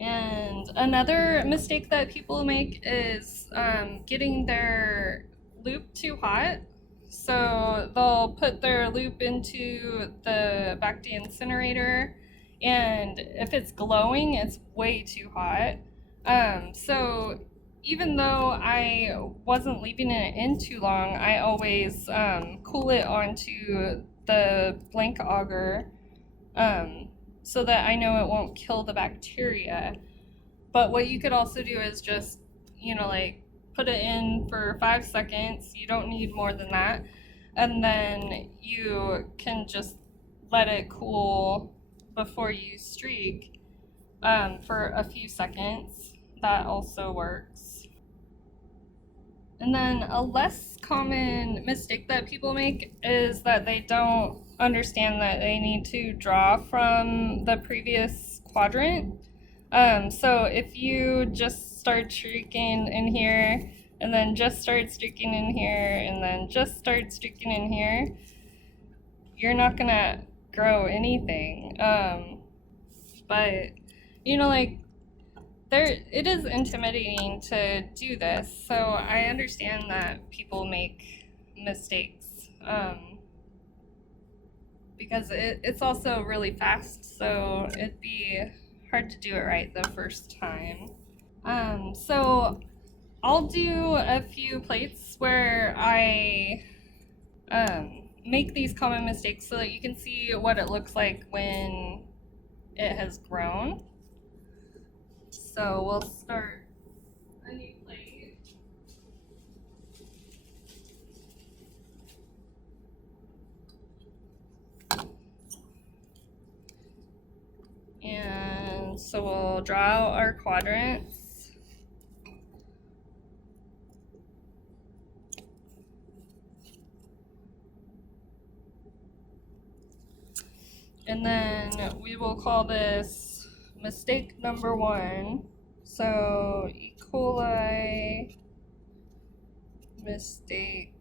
And another mistake that people make is getting their loop too hot. So they'll put their loop into back to incinerator, and if it's glowing, it's way too hot. So even though I wasn't leaving it in too long, I always cool it onto the blank auger, um, so that I know it won't kill the bacteria. But what you could also do is just, like put it in for 5 seconds. You don't need more than that. And then you can just let it cool before you streak for a few seconds. That also works. And then a less common mistake that people make is that they don't understand that they need to draw from the previous quadrant. So if you just start streaking in here, and then just start streaking in here, and then just start streaking in here, you're not gonna grow anything. But like it is intimidating to do this, so I understand that people make mistakes, because it's also really fast, so it'd be hard to do it right the first time. So I'll do a few plates where I make these common mistakes so that you can see what it looks like when it has grown. So we'll start a new plate. And so we'll draw out our quadrants. And then we will call this mistake number 1. So E. coli mistake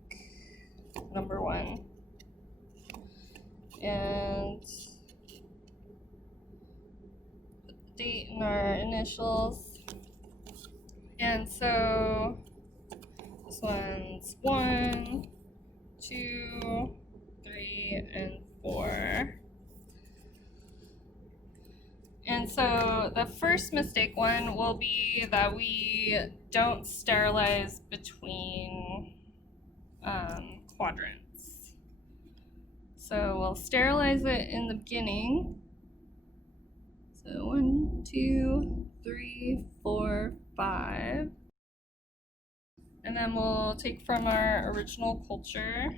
number 1. And date and our initials. And so this one's 1, 2, 3, and 4. And so the first mistake one will be that we don't sterilize between quadrants. So we'll sterilize it in the beginning. So 1, 2, 3, 4, 5. And then we'll take from our original culture.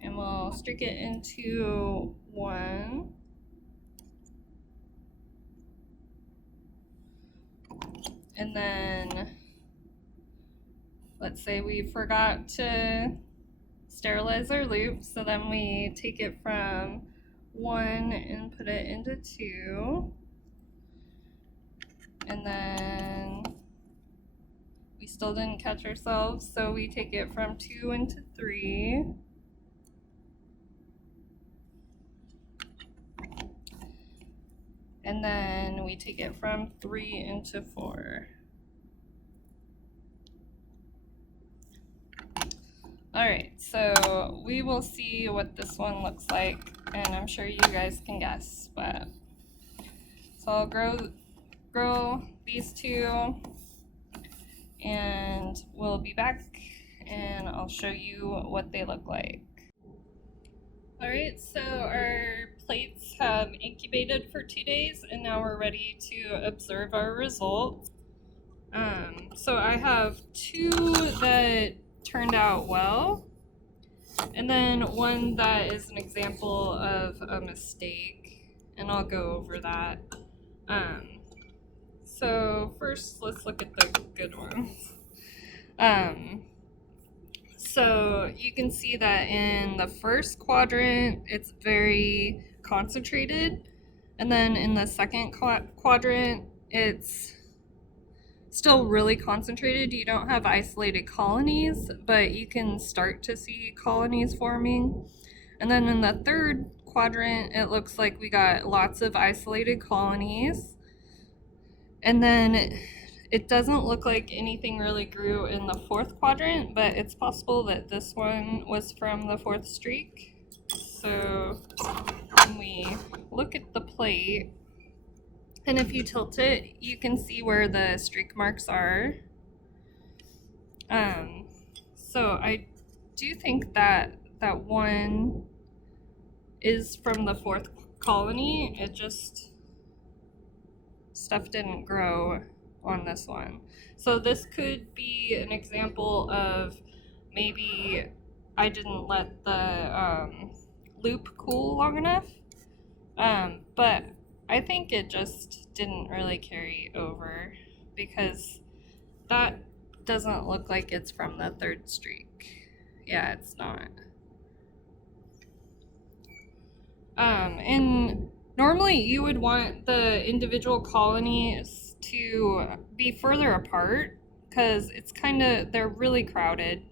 And we'll streak it into 1. And then let's say we forgot to sterilize our loop, so then we take it from 1 and put it into 2. And then we still didn't catch ourselves, so we take it from 2 into 3. And then we take it from 3 into 4. Alright, so we will see what this one looks like, and I'm sure you guys can guess, but so I'll grow these two, and we'll be back and I'll show you what they look like. Alright, so our plates have incubated for 2 days, and now we're ready to observe our results. So I have 2 that turned out well, and then one that is an example of a mistake, and I'll go over that. So first, let's look at the good ones. So you can see that in the first quadrant, it's very concentrated, and then in the second quadrant, it's still really concentrated. You don't have isolated colonies, but you can start to see colonies forming. And then in the third quadrant, it looks like we got lots of isolated colonies. And then it doesn't look like anything really grew in the fourth quadrant, but it's possible that this one was from the fourth streak. So when we look at the plate, and if you tilt it, you can see where the streak marks are. So I do think that that one is from the fourth colony. It just, stuff didn't grow on this one. So this could be an example of maybe I didn't let the loop cool long enough. But I think it just didn't really carry over because that doesn't look like it's from the third streak. Yeah, it's not. And normally you would want the individual colonies to be further apart because it's they're really crowded.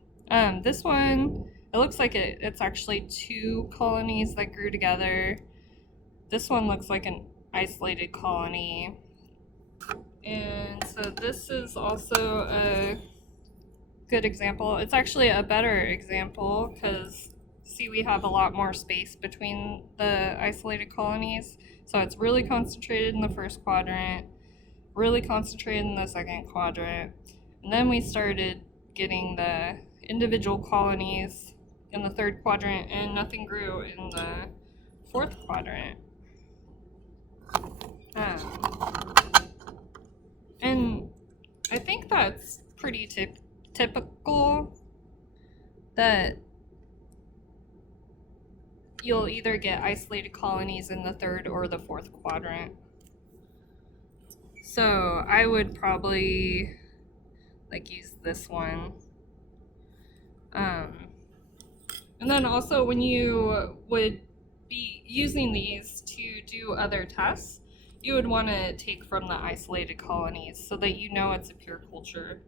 This one, it looks like it's actually two colonies that grew together. This one looks like an isolated colony. And so this is also a good example. It's actually a better example because see, we have a lot more space between the isolated colonies. So it's really concentrated in the first quadrant, really concentrated in the second quadrant. And then we started getting the individual colonies in the third quadrant, and nothing grew in the fourth quadrant. And I think that's pretty typical that you'll either get isolated colonies in the third or the fourth quadrant. So I would probably use this one. And then also when you would be using these to do other tests, you would want to take from the isolated colonies so that you know it's a pure culture.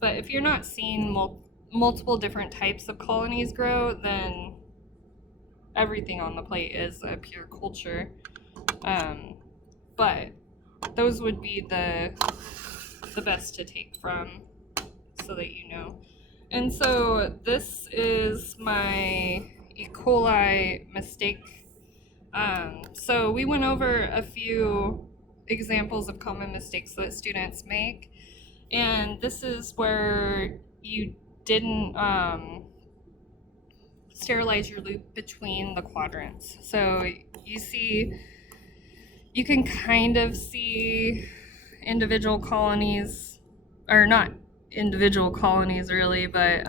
But if you're not seeing multiple different types of colonies grow, then everything on the plate is a pure culture. But those would be the best to take from so that you know. And so this is my E. coli mistake. So we went over a few examples of common mistakes that students make. And this is where you didn't sterilize your loop between the quadrants. So you can kind of see individual colonies, or not individual colonies really, but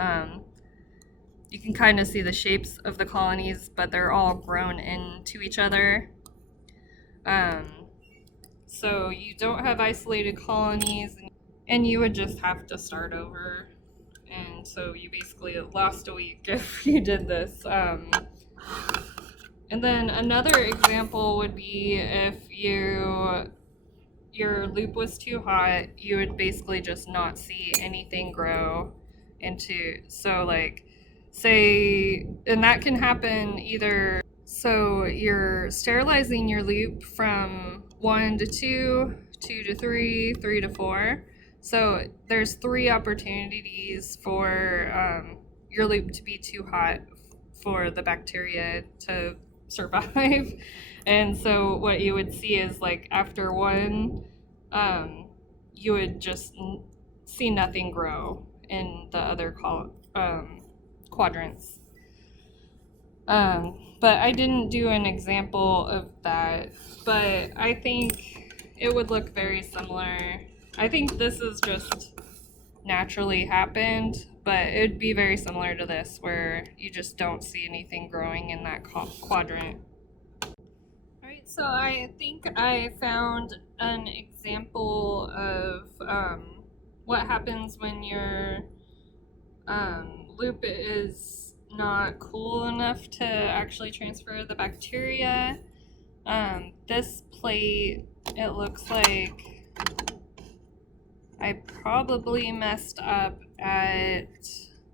you can kind of see the shapes of the colonies, but they're all grown into each other. So you don't have isolated colonies, and you would just have to start over. And so you basically lost a week if you did this. And then another example would be if your loop was too hot, you would basically just not see anything grow into, so say, and that can happen either, so you're sterilizing your loop from 1 to 2, 2 to 3, 3 to 4. So there's 3 opportunities for your loop to be too hot for the bacteria to survive. And so what you would see is after 1, you would just see nothing grow in the other quadrants. But I didn't do an example of that, but I think it would look very similar. I think this is just naturally happened, but it would be very similar to this where you just don't see anything growing in that quadrant. Alright, so I think I found an example of what happens when your loop is not cool enough to actually transfer the bacteria. This plate, it looks like I probably messed up at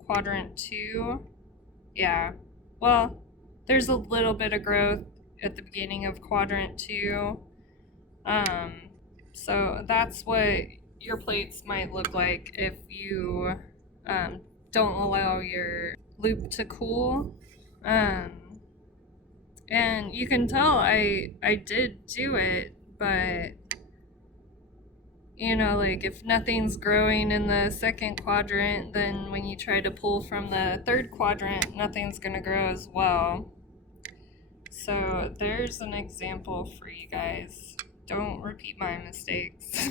quadrant 2. Yeah, well, there's a little bit of growth at the beginning of quadrant 2. Um, so that's what your plates might look like if you don't allow your loop to cool. And you can tell I did do it, but you know, like if nothing's growing in the second quadrant, then when you try to pull from the third quadrant, nothing's going to grow as well. So there's an example for you guys. Don't repeat my mistakes.